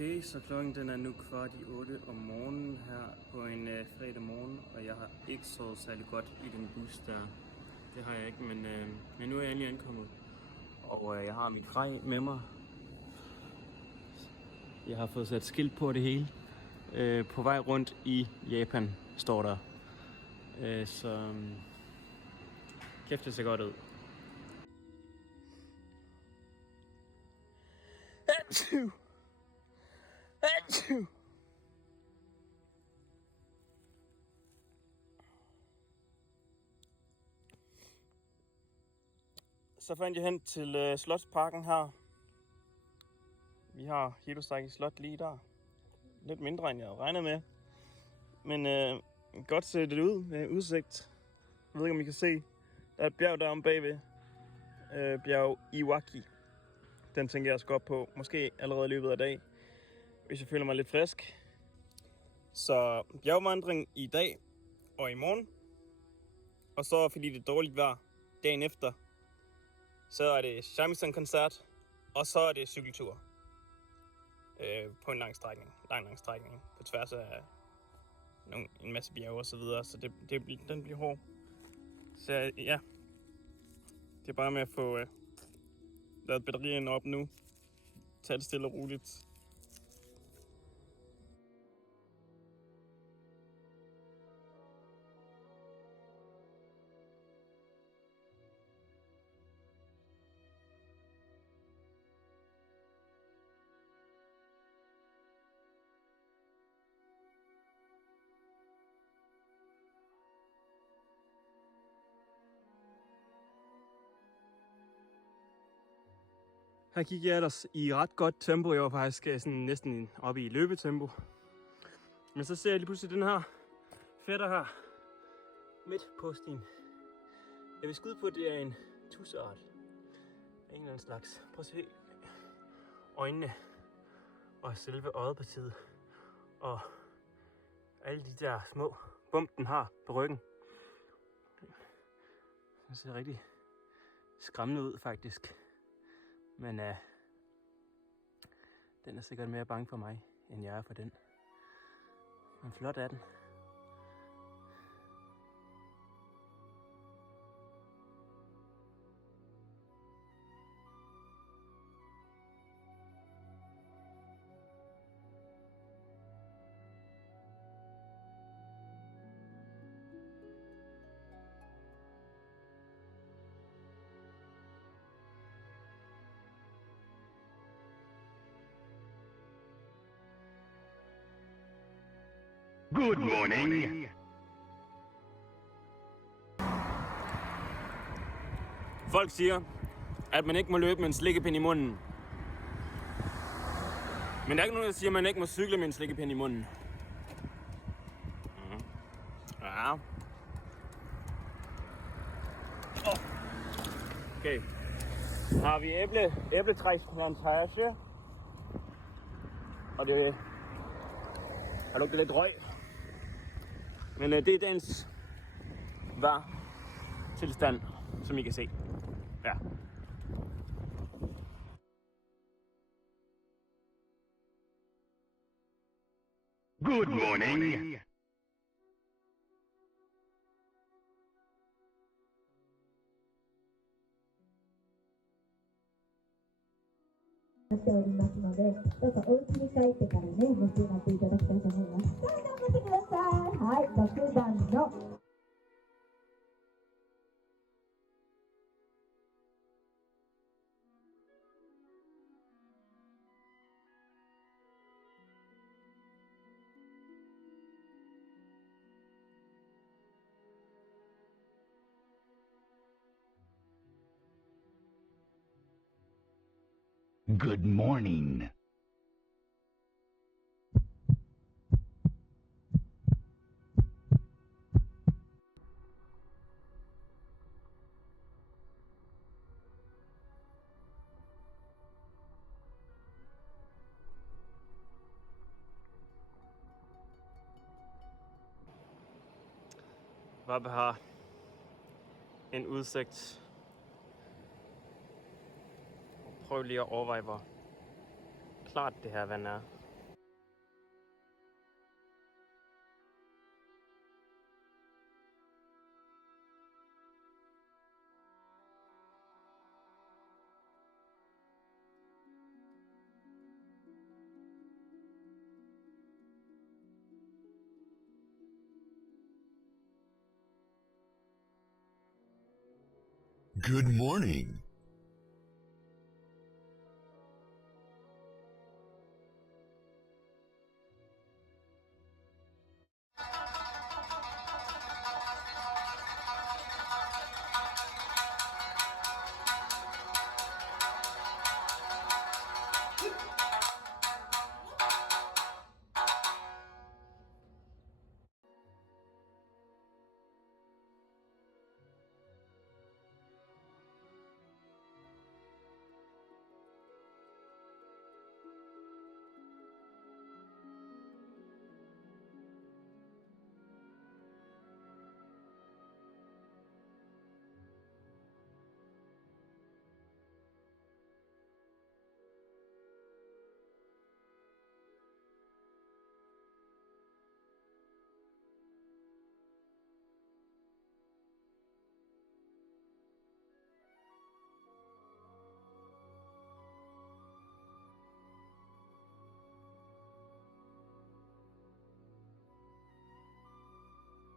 Okay, så klokken den er nu 7:15 om morgenen her på en fredag morgen, og jeg har ikke sovet særlig godt i den bus der. Det har jeg ikke, men nu er jeg endelig ankommet. Og jeg har mit grej med mig. Jeg har fået sat skilt på det hele. På vej rundt i Japan står der. Så kæft, det ser godt ud. Så fandt jeg hen til Slotsparken her. Vi har Hirosaki Slot lige der. Lidt mindre end jeg havde regnet med. Men godt ser det ud med udsigt. Jeg ved ikke om I kan se. Der er et bjerg derom bagved. Bjerg Iwaki. Den tænker jeg skal op på. Måske allerede i løbet af dag. Hvis jeg føler mig lidt frisk. Så bjergvandring i dag og i morgen. Og så fordi det er dårligt vejr dagen efter. Så er det shamisen-koncert. Og så er det cykeltur. På en lang strækning. På tværs af en masse bjerge og så videre. Så den bliver hård. Så ja. Det er bare med at få lavet batterierne op nu. Tag det stille og roligt. Her gik jeg ellers i ret godt tempo. Jeg var faktisk sådan næsten oppe i løbetempo. Men så ser jeg lige pludselig den her fætter her midt på stien. Jeg vil skyde på, at det er en tudseart. En eller anden slags. Prøv at se øjnene og selve øjetpartiet. Og alle de der små bump, den har på ryggen. Den ser rigtig skræmmende ud faktisk. Men den er sikkert mere bange for mig, end jeg er for den. Men flot er den. Good morning. Folk siger, at man ikke må løbe med en slikkepind i munden. Men der er ikke nogen, der siger, at man ikke må cykle med en slikkepind i munden. Ja. Okay. Så har vi æbletræsplantage. Og det har lugtet lidt røg. Men det er dagens tilstand, som I kan se. Ja. Good morning.しておりますので、どうぞお家に帰ってからね、召し上がっていただきたいと思います。さあ、頑張ってください。はい、6番の。Good morning. Vappe har en udsigt. Prøv lige at overveje, hvor klart det her vand er. Good morning.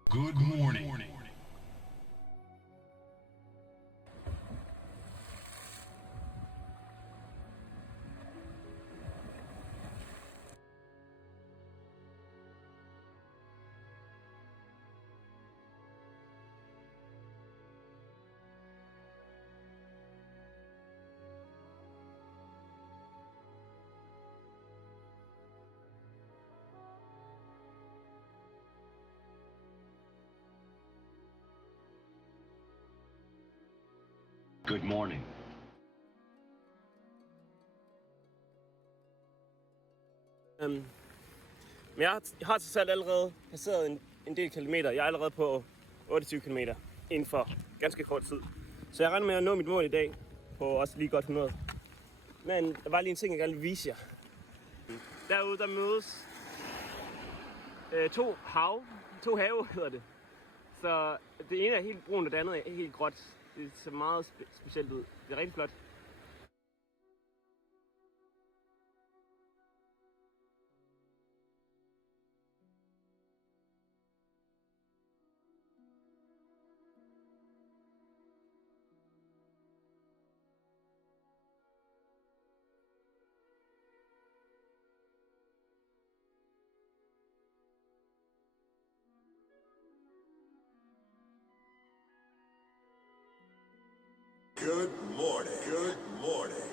Good morning. Good morning. Men jeg har til selv allerede passeret en del kilometer. Jeg er allerede på 28 km inden for ganske kort tid. Så jeg regner med at nå mit mål i dag på også lige godt 100. Men der var lige en ting, jeg gerne vil vise jer. Derude der mødes to have hedder det. Så det ene er helt brunt, og det andet er helt gråt. Det ser meget specielt ud. Det er rigtig flot. Good morning. Good morning.